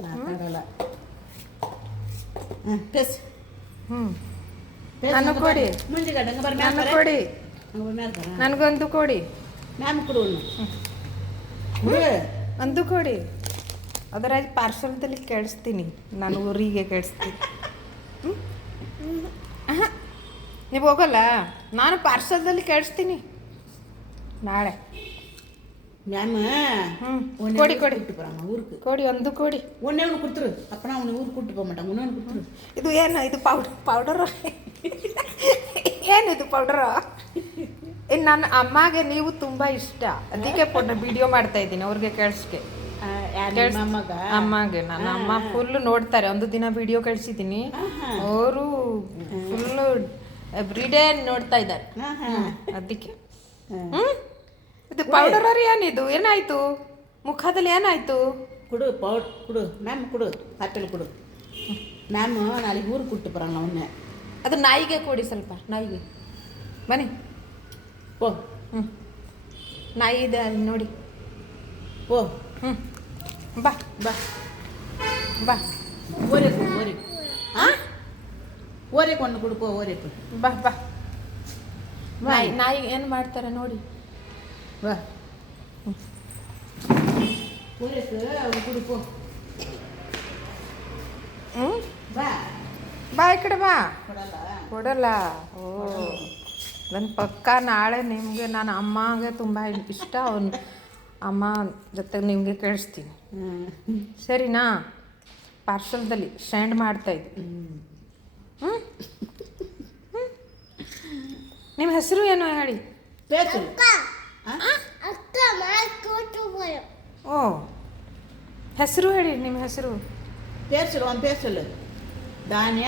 ಮಾತಾಡಲ್ಲ. ಪೇಸ್ ನಾನು ಕೊಡಿ, ನಾನು ಕೊಡಿ, ನನಗೊಂದು ಕೊಡಿ, ಮ್ಯಾಮ್ ಕೊಡು ಒಂದು ಕೊಡಿ. ಅದರ ಪಾರ್ಸಲ್ದಲ್ಲಿ ಕೇಳಿಸ್ತೀನಿ, ನಾನು ಊರಿಗೆ ಕೇಳಿಸ್ತೀನಿ. ನೀವು ಹೋಗಲ್ಲ, ನಾನು ಪಾರ್ಸಲ್ದಲ್ಲಿ ಕೇಳಿಸ್ತೀನಿ ನಾಳೆ. ಮ್ಯಾಮ್ ಕೊಡಿ ಕೊಡಿ ಊருக்கு ಕೊಡಿ, ಒಂದು ಕೊಡಿ. ಒನ್ನೆ ಕೊಡ್ತರು ಅಪ್ಪನ ಅವನು ಊರಿಗೆ ಕೊಟ್ಟು ಹೋಗ್ಮಟ ಒನ್ನೆ ಕೊಡ್ತರು. ಇದು ಏನು, ಇದು ಪೌಡರ್ ಏನಿದು ಪೌಡರ್? ಇನ್ನು ನನ್ನ ಅಮ್ಮಗೆ ನೀವು ತುಂಬ ಇಷ್ಟ, ಅದಕ್ಕೆ ವಿಡಿಯೋ ಮಾಡ್ತಾ ಇದ್ದೀನಿ ಅವ್ರಿಗೆ ಕೇಳಿಸ್ಕೆ. ಅಮ್ಮಗೆ ನನ್ನ ಅಮ್ಮ ಫುಲ್ಲು ನೋಡ್ತಾರೆ. ಒಂದು ದಿನ ವಿಡಿಯೋ ಕಳಿಸಿದ್ದೀನಿ, ಅವರು ಫುಲ್ಲು ಎವ್ರಿಡೇ ನೋಡ್ತಾ ಇದ್ದಾರೆ. ಅದಕ್ಕೆ ಇದು ಪೌಡರ್ ಏನಿದು, ಏನಾಯ್ತು ಮುಖದಲ್ಲಿ, ಏನಾಯ್ತು? ಕೊಡು ಪೌಡರ್ ಕೊಡು ಮ್ಯಾಮ್, ಕೊಡು ಆಪಲ್ ಕೊಡು ಮ್ಯಾಮ್. ನಾಳೆಗೆ ಊರಿಗೆ ಕೊಟ್ಟು ಬರೋಣ ಅವನ್ನೇ. ಅದು ನಾಯಿಗೆ ಕೊಡಿ, ಸ್ವಲ್ಪ ನಾಯಿಗೆ. ಬನ್ನಿ ಓ ನಾಯಿ ಇದೆ ಅಲ್ಲಿ ನೋಡಿ. ಓ ಬಾ ಬಾ ಬಾ, ಓರೆಕು ಓರೆಕು ಓರೆಕು ಒಂದು ಕೊಡ್ಕೋ, ಓರೆಕು ಬಾ ಬಾ. ನಾಯಿ ಏನು ಮಾಡ್ತಾರೆ ನೋಡಿ. ಬಾ ಓರೆಕು ಅವ್ನು ಕೊಡ್ಕೋ. ಬಾ ಬಾ ಈ ಕಡೆ ಬಾ. ಕೊಡಲ್ಲ ಕೊಡಲ್ಲ. ಓ ನನ್ನ ಪಕ್ಕ ನಾಳೆ ನಿಮಗೆ, ನಾನು ಅಮ್ಮಗೆ ತುಂಬ ಇಷ್ಟ, ಅವನು ಅಮ್ಮ ಜೊತೆ ನಿಮಗೆ ಕೇಳಿಸ್ತೀನಿ. ಸರಿನಾ? ಪಾರ್ಸಲ್ದಲ್ಲಿ ಸೆಂಡ್ ಮಾಡ್ತಾಯಿದ್ದೆ. ನಿಮ್ಮ ಹೆಸರು ಏನು ಹೇಳಿ? ಓ ಹೆಸರು ಹೇಳಿ, ನಿಮ್ಮ ಹೆಸರು. ಪೇರ್ಸಲು ಧಾನ್ಯ